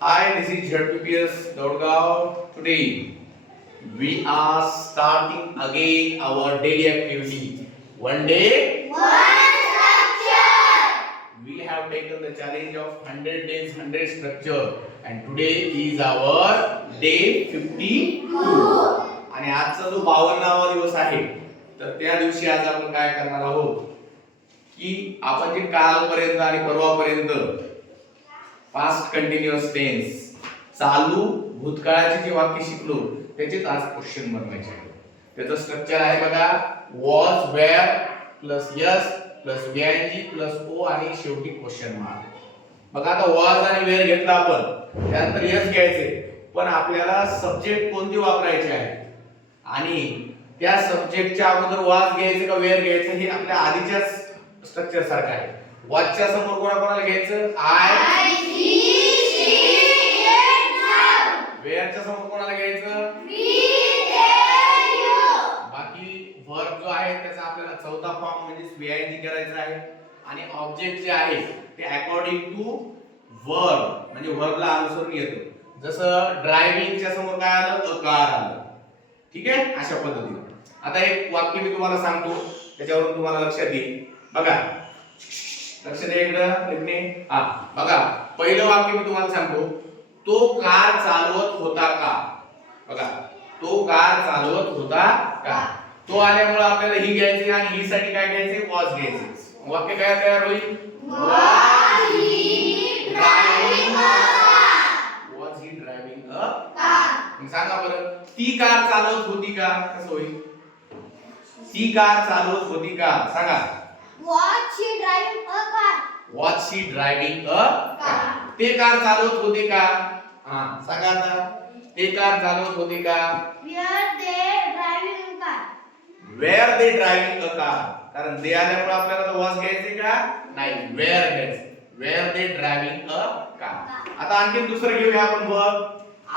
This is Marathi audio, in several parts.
Hi, this is ZPPS Dorgaon. Today we are starting again our daily activity. One day we have taken the challenge of 100 days 100 structure and today is our day 52 आणि आजचा जो 52वा दिवस आहे तर त्या दिवशी आज आपण काय करणार आहोत की आपण जे कालपर्यंत आणि परवापर्यंत पास्ट कंटिन्युअस टेन्स चालू भूतकाळाचे जे वाक्य शिकलो त्याचेच आज क्वेश्चन बनवायचे आहे. त्याचं स्ट्रक्चर आहे बघा was were plus S plus V I N G plus O आणि शेवटी क्वेश्चन मार्क. बघा आता वॉज आणि वेअर घेतला आपण त्यानंतर यस घ्यायचे पण आपल्याला सब्जेक्ट कोणते वापरायचे आहे आणि त्या सब्जेक्टच्या अगोदर वॉज घ्यायचे का वेअर घ्यायचं हे आपल्या आधीच्याच स्ट्रक्चर सारखं आहे. वॉजच्या समोर कोणाला घ्यायचं आय वेअरच्या समोर कोणाला घ्यायचं बाकी वर्ब जो आहे त्याचा आपल्याला चौथा फॉर्म म्हणजे वीआयएनजी करायचा आहे आणि ऑब्जेक्ट जे आहे ते अकॉर्डिंग टू वर्ब म्हणजे वर्बला अनुसरून येतो. जसं ड्रायव्हिंगच्या समोर काय आलं अकार आलं. ठीक आहे अशा पद्धतीने. आता एक वाक्य मी तुम्हाला सांगतो त्याच्यावरून तुम्हाला लक्षात येईल. बघा लक्ष द्या इकडे हा बघा पहिलं वाक्य मी तुम्हाला सांगतो तो कार चालवत होता का. बघा तो कार चालवत होता का. तो आल्यामुळे आपल्याला ही घ्यायची आणि ही साठी काय घ्यायचे वॉज घ्यायचे. वाक्य काय तयार होईल was he driving a car. सांगा बरं ती कार चालवत होती का कसं होईल ती कार चालवत होती का सांगा Was she driving a car? Was she driving a car? ते कार चालवत होते का हां सांगा आता ते कार चालवत होते का Were they driving a car? Were they driving a car? कारण दे आल्यामुळे आपल्याला तो was घ्यायचे का नाही were घ्यायचे. Were they driving a car? आता आणखी दुसरं घेऊया आपण verb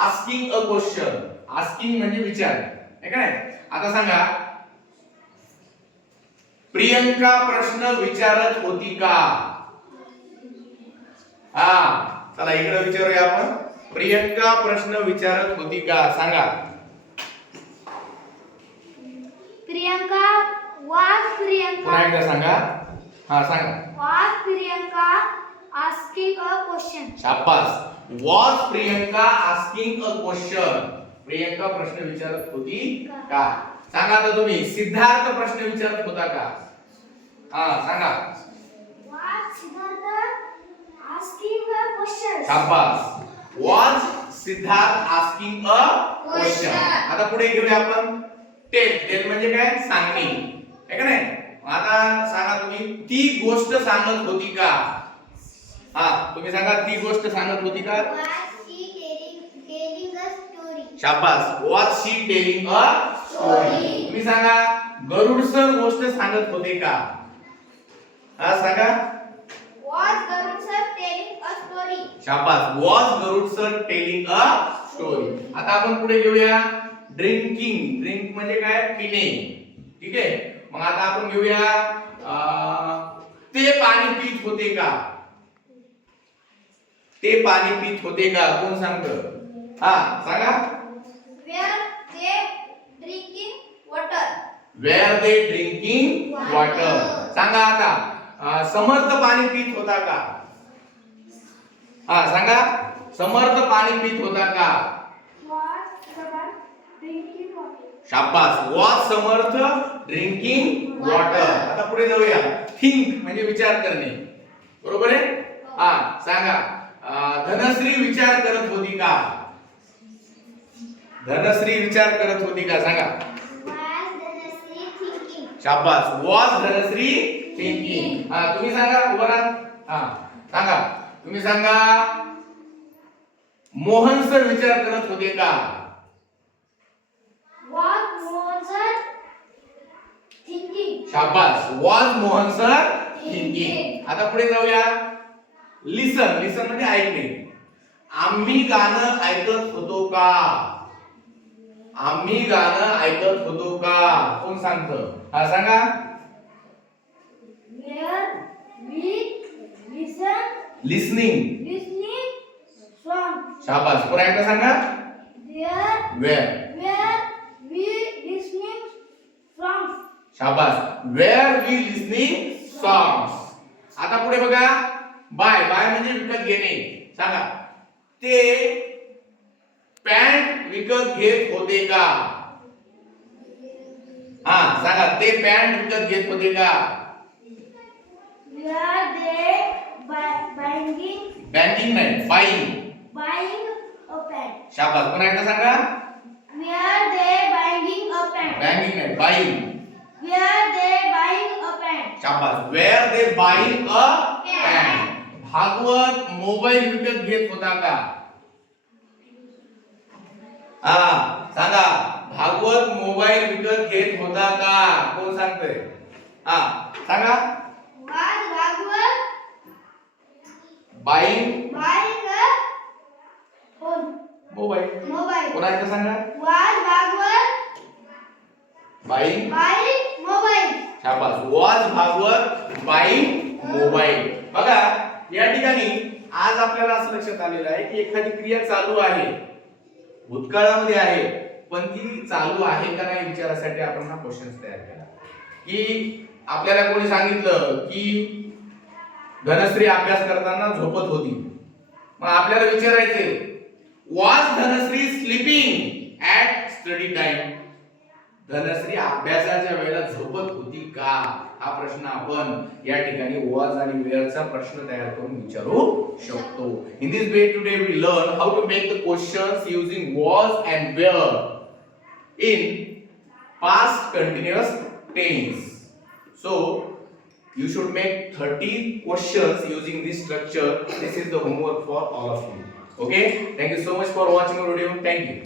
asking a question. Asking म्हणजे विचार आहे का नाही. आता सांगा प्रियंका प्रश्न विचारत होती का. हा चला इकडे विचारूया आपण प्रियंका प्रश्न विचारत होती का सांगा Priyanka was पुन्हा एकदा सांगा हा सांगा was Priyanka asking a question? शाबास was Priyanka asking a question. Priyanka प्रश्न विचारत होती का सांगा आता तुम्ही सिद्धार्थ प्रश्न विचारत होता का हा सांगा Was Siddhartha asking a question? शाबास was Siddharth asking a question. आता पुढे घेऊया आपण टेल. टेल म्हणजे काय सांगणे आहे का नाही. आता सांगा तुम्ही ती गोष्ट सांगत होती का हा तुम्ही सांगा ती गोष्ट सांगत होती का Was she telling a story? शाबास was she telling a story. तुम्ही सांगा गरुड सर गोष्ट सांगत होते का हा सांगा Was Garud sir telling a story? शाबास was Garud sir telling a story. आता आपण पुढे घेऊया ड्रिंकिंग. ड्रिंक म्हणजे काय पिणे. ठीक आहे मग आता आपण घेऊया ते पाणी पित होते का. ते पाणी पित होते का कोण सांगतं हा सांगा Were they drinking water? Where they drinking water. सांगा आता समर्थ पाणी पित होता का हा सांगा समर्थ पाणी पित होता का Was Samarth drinking water? शाबास was समर्थ ड्रिंकिंग वॉटर. आता पुढे जाऊया थिंक म्हणजे विचार करणे. बरोबर आहे हा सांगा धनश्री विचार करत होती का. धनश्री विचार करत होती का सांगा Was Dhanasri thinking? शाबास was धनश्री थिंकिंग. हा तुम्ही सांगा उभा राहा हा सांगा तुम्ही सांगा मोहन सर विचार करत होते का Was Mohan thinking? शाबास was मोहन सर थिंकिंग. आता पुढे जाऊया लिसन. लिसन म्हणजे ऐकणे. आम्ही गाणं ऐकत होतो का. आम्ही गाणं ऐकत होतो का कोण सांगतं हा सांगा Where we listen listening listening from. शाबास. पुन्हा एकदा सांगा. Where where. we listening from. शाबास. Where we listening songs. आता पुढे बघा. बाय म्हणजे विकत घेणे. सांगा. ते पॅन्ट विकत घेत होते का? हा सांगा. ते पॅन्ट विकत घेत होते का? Were they buying बँकिंग नाही, बाईंग. a pen? शाबास. पुन्हा एकदा सांगा. Were they buying a pen? Banking नाही, buying. Were they buying a pen? शाबास. Were they buying a pen. Bhagwat mobile विकत घेत होता का? हा सांगा. भागवत मोबाईल विकत घेत होता का? कोण सांगतंय? हा सांगा. Was Bhagwat buying buying a phone? Mobile. Mobile. पुन्हा एकदा सांगा. Was Bhagwat buying. buying mobile? शाबास. Was Bhagwat buying mobile. बघा या ठिकाणी आज आपल्याला असं लक्षात आलेलं आहे की एखादी क्रिया चालू आहे, भूतकाळामध्ये आहे, पण ती चालू आहे का नाही विचारासाठी आपण हा क्वेश्चन तयार केला. की आपल्याला कोणी सांगितलं की धनश्री अभ्यास करताना झोपत होती. मग आपल्याला विचारायचे was Dhanashree sleeping at study time? Dhanashree अभ्यासाच्या वेळेला झोपत होती का? हा प्रश्न आपण या ठिकाणी वॉज आणि वेअरचा प्रश्न तयार करून विचारू शकतो. In this way today we learn how to make the questions using was and were in past continuous tense. So you should make 30 questions using this structure. This is the homework for all of you. Okay? Thank you so much for watching our video. Thank you.